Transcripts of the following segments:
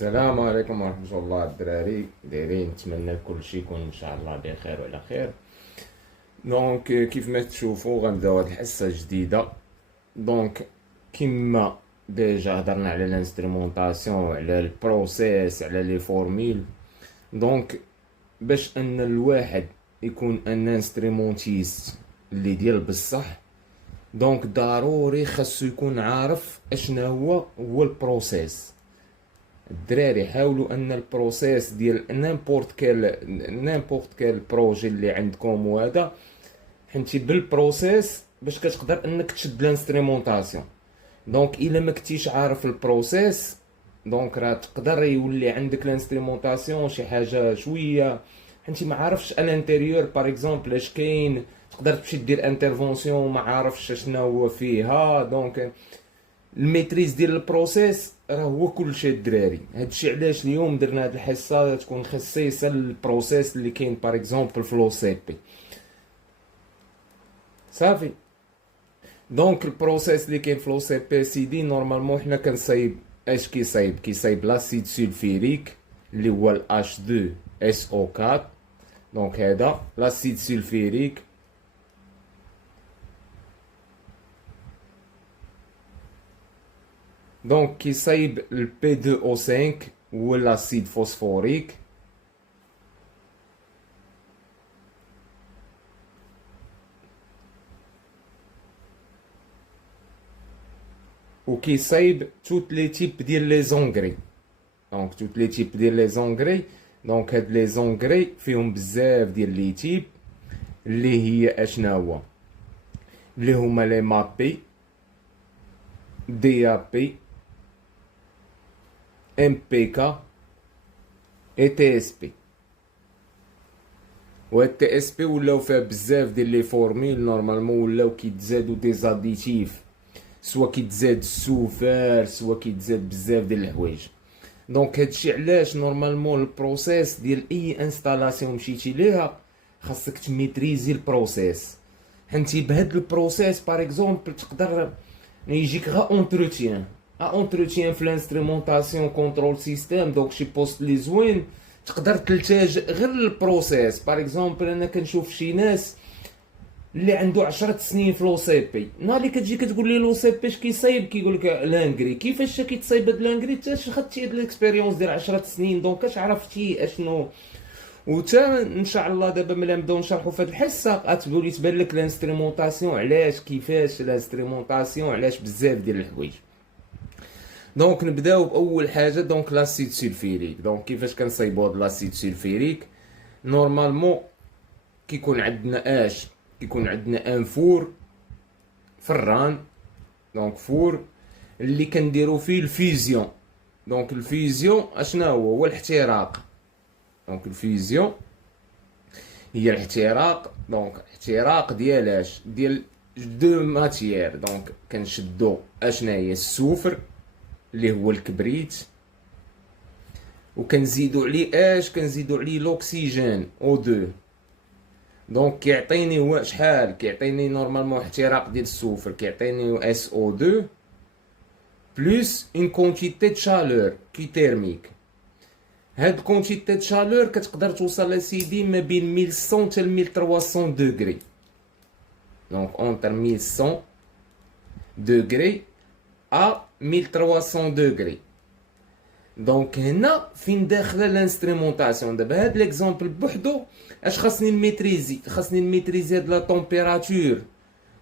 السلام عليكم ورحمة الله الدراري دايرين، نتمنى كلشي يكون ان شاء الله بخير وعلى خير. كيف ما تشوفوا غنبداو هاد الحصة جديدة. كيما ديجا هضرنا على الانسترومونطاسيون وعلى البروسيس على لي فورميل. باش ان الواحد يكون ان انسترومونتيست اللي ديال بصح، ضروري خاصو يكون عارف اشنا هو البروسيس. الدراري حاولوا ان البروسيس ديال نيمبورت كيل بروجي اللي عندكم وهذا، حنتي بالبروسيس باش كتقدر انك تشد الانسترومونطاسيون. الا ما كنتيش عارف البروسيس راه تقدر يولي عندك الانسترومونطاسيون شي حاجه شويه، حنتي ما عارفش الانتيريور باغ اكزومبل اش كاين، تقدر تمشي دير انترفونسيون ما عارفش شنو هو فيها. الميتريز ديال البروسيس راه هو كلشي الدراري. هادشي علاش اليوم درنا هاد الحصه تكون خصيصه للبروسيس اللي كاين باغ اكزومبل في لو سي بي. صافي. البروسيس اللي كاين في لو سي بي سيدي نورمالمون حنا كنصايب اش كيصايب لاسيد سولفيريك اللي هو ال H2SO4. هذا لاسيد سولفيريك كيصايب ال P2O5 هو لاسيد فوسفوريك. وكيصايب توت لي تيب ديال لي زونغري. توت لي تيب ديال لي زونغري. هاد لي زونغري فيهم بزاف ديال لي تيب اللي هي اشنا هو اللي هما لي مابي، دي ا بي، ام بي كا، اي تي اس بي. و تي اس بي ولاو فيها بزاف ديال لي فورميل نورمالمون ولاو كيتزادو دي زاديتيف، سوا كيتزاد السوفر سوا كيتزاد بزاف ديال الحوايج. هادشي علاش نورمالمون البروسيس ديال اي انستالاسيون مشيتي ليها خاصك تميتريزي البروسيس. حنتي بهاد البروسيس باغ اكزومبل تقدر يجيك غا اونتروتيان في الانسترومونطاسيون كونترول سيستيم، شي بوست لي زوين تقدر تلتاج غير البروسيس. باغ اكزومبل انا كنشوف شي ناس اللي عنده 10 سنين في لو سي بي، نهار اللي كتجي كتقول لي لو سي بي اش كيصايب كيقول لك لانغري. كيفاش كيتصايب هاد لانغري؟ حتى خدتي هاد الاكسبيريونس ديال 10 سنين اش عرفتي اشنو. وتا ان شاء الله دابا ملي نبداو نشرحوا في هاد الحصه غتولي تبان لك الانسترومونطاسيون علاش كيفاش الانسترومونطاسيون علاش بزاف ديال الحوايج. نبداو باول حاجه لاسيد سولفيريك. كيفاش كنصايبوا هاد لاسيد سولفيريك؟ نورمالمون كيكون عندنا كيكون عندنا ان فور فران، فور اللي كنديرو فيه الفيزيون. الفيزيون اشنا هو الاحتراق. الفيزيون هي الاحتراق. احتراق ديال ديال دو ماتيير. كنشدو اشنا هي السوفر اللي هو الكبريت، وكنزيدو عليه كنزيدو عليه الاكسجين O2. كيعطيني هو شحال؟ كيعطيني نورمالمون احتراق ديال السوفر كيعطيني SO2 بلس اون كونتيتي دو شالور كي تيرميك. هاد كونتيتي دو شالور كتقدر توصل لسيدي ما بين 1100 حتى 1300 دوغري. اونتر 1100 دوغري ا 1300 دوغري. هنا فين داخله الانسترومونطاسيون. دابا هاد ليكزامبل بوحدو اش خاصني نميتريزي هاد لا طومبيراتور.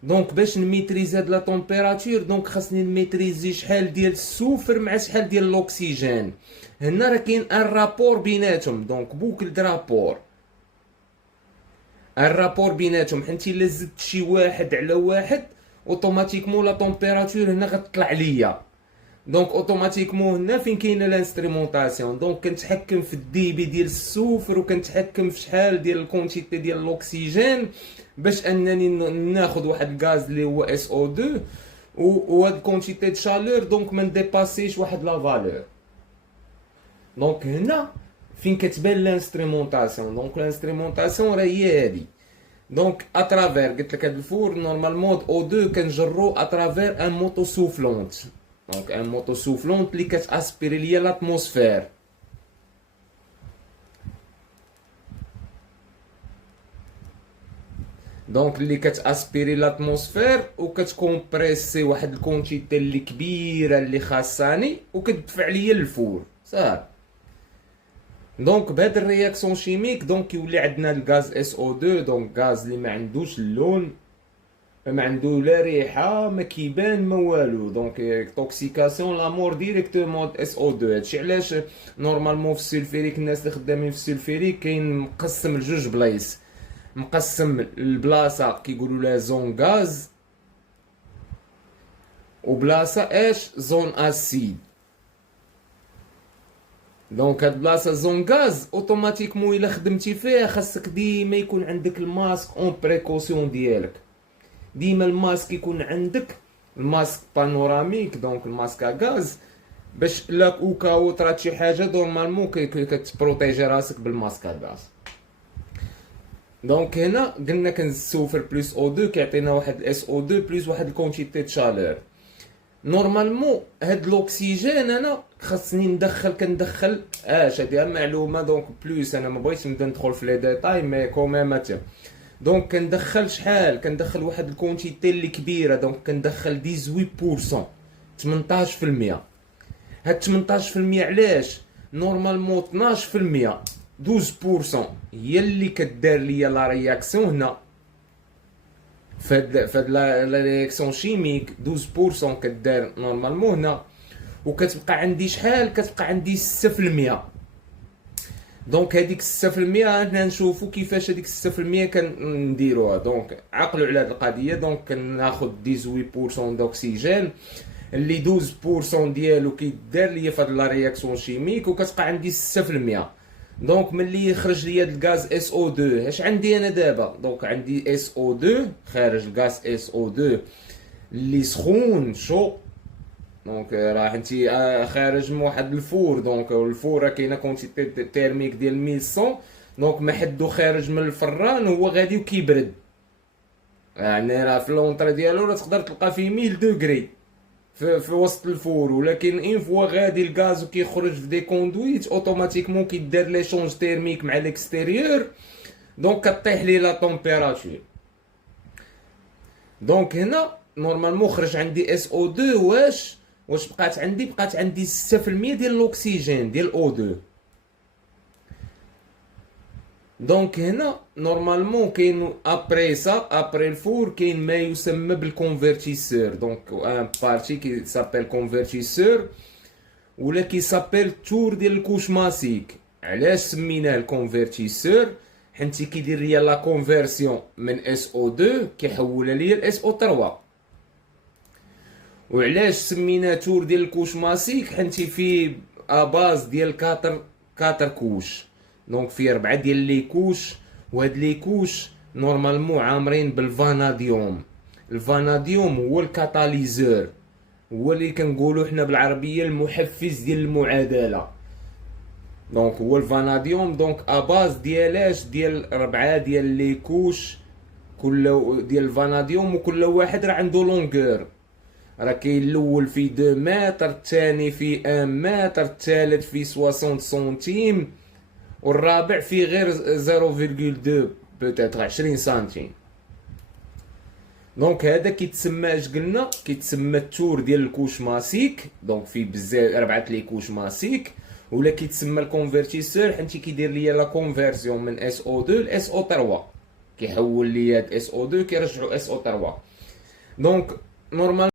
باش نميتريزي هاد لا طومبيراتور خاصني نميتريزي شحال ديال السوفر مع شحال ديال الاكسجين. هنا راه كاين ان رابور بيناتهم. بوكل درابور الرابور بيناتهم. حنتي الا زدت شي واحد على واحد اوتوماتيكمون لا طومبيراتور هنا غتطلع ليا. اوتوماتيكمون هنا فين كاينه الانسترومونطاسيون كنتحكم في الديبي ديال السوفر وكنتحكم في شحال ديال الكونتيتي ديال الاكسجين باش انني ناخذ واحد الغاز اللي هو SO2 وهاد الكونتيتي د شالور ما نديباسيش واحد لا فالور. هنا فين كتبان الانسترومونطاسيون. الانسترومونطاسيون راه هي هادي. اترافير قلت لك هاد الفور نورمالمون O2 كنجرو اترافير ان موتو سوفلونت. دونك ان موتو سوفلونت اللي كتاسبيري ليا لاتموسفير. دونك اللي كتاسبيري لاتموسفير وكتكومبريسي واحد الكونتيتي اللي كبيره اللي خاصاني وكتدفع ليا الفور صافي. دونك بهاد الرياكسيون شيميك دونك يولي عندنا الغاز اس او 2. دونك غاز اللي ما عندوش اللون، ما عنده لا ريحه، ما كيبان ما والو. دونك توكسيكاسيون لا مور ديريكتومون اس او 2. هادشي علاش نورمالمون في السلفيريك الناس اللي خدامين في السلفيريك كاين مقسم لجوج بلايص. مقسم البلاصه كيقولوا لها زون غاز، وبلاصه اش زون اسيد. دونك هاد البلاصه زون غاز اوتوماتيكمون الا خدمتي فيها خاصك ديما يكون عندك الماسك اون بريكوسيون ديالك. ديما الماسك يكون عندك، الماسك بانوراميك دونك الماسك غاز، باش لا اوكاو طرات شي حاجه نورمالمون كتبروتيجي راسك بالماسك غاز. دونك هنا قلنا كنسوفر بلس او 2 كيعطينا واحد اس او 2 بلس واحد الكونتيتي د شالور. نورمالمون هاد الاكسجين انا خاصني كندخل هادي المعلومه دونك بلوس. انا ما بغيتش نبدا ندخل في لي ديتاي مي كوميمات. دونك كندخل شحال؟ كندخل واحد الكونتيتي اللي كبيره. دونك كندخل 18% 18%. هاد 18% علاش؟ نورمالمون 12% 12% هي اللي كدار ليا لا رياكسيون هنا. فهاد لا رياكسيون شيميك 12% كدار نورمالمون هنا، وكتبقى عندي شحال؟ كتبقى عندي 6%. دونك هذيك 6% عندنا نشوفوا كيفاش هذيك 6% كنديروها. دونك عقلوا على هذه القضيه. دونك كناخذ 18% دوكسيجين اللي 12% ديالو كيدار ليا في هاد لا رياكسيون شيميك، وكتبقى عندي 6%. دونك ملي يخرج ليا الغاز اس او 2 اش عندي انا دابا؟ دونك عندي اس او 2 خارج الغاز اس او 2 اللي سخون شو. دونك راه انت خارج من واحد الفور. دونك الفور راه كاينه كونتيتي تيرميك ديال 1100. دونك ما حدو خارج من الفران هو غادي وكيبرد. يعني راه في لونطري ديالو راه تقدر تلقى فيه 1000 دوغري في وسط الفور، ولكن ان فوا غادي الغاز وكيخرج في دي كوندويت اوتوماتيكمون كيدار ليشونج تيرميك مع الاكستيريور. دونك كطيح لي لا طومبيراتور. دونك هنا نورمالمون خرج عندي اس او 2. واش بقات عندي؟ بقات عندي 6% ديال الاكسجين ديال او 2. دونك هنا نورمالمون كاين ابري سا ابري الفور كاين ما يسمى بالكونفرتيسور. دونك ان بارتي كي سابيل كونفرتيسور ولا كي سابيل تور ديال الكوش ماسيك. علاش سميناه الكونفرتيسور؟ حيت كيدير ليا لا كونفيرسيون من اس او 2 كيحولها ليا لاس او 3. وعلاش سميناه تور ديال الكوش ماسيك؟ حيت فيه اباز ديال 4 كوش. دونك فيه 4 ديال لي كوش، وهاد لي كوش نورمالمون عامرين بالفاناديوم. الفاناديوم هو الكاتاليزور، هو اللي كنقولوا حنا بالعربيه المحفز ديال المعادله. دونك هو الفاناديوم. دونك اباز ديالاش؟ ديال 4 ديال لي كوش كل ديال الفاناديوم، وكل واحد راه عنده لونغور. راه كاين الاول في 2 متر، الثاني في 1 متر، الثالث في 60 سنتيم، والرابع في غير 0.2 بوتيتر 20 سنتيم. دونك هذا كيتسمى اش قلنا؟ كيتسمى التور ديال الكوش ماسيك. دونك في بزاف 4 لي كوش ماسيك. ولا كيتسمى الكونفرتيسور حيت كيدير ليا لا كونفيرسيون من اس او 2 ل اس او 3. كيحول ليا اس او 2 كيرجعو اس او 3. دونك نورمال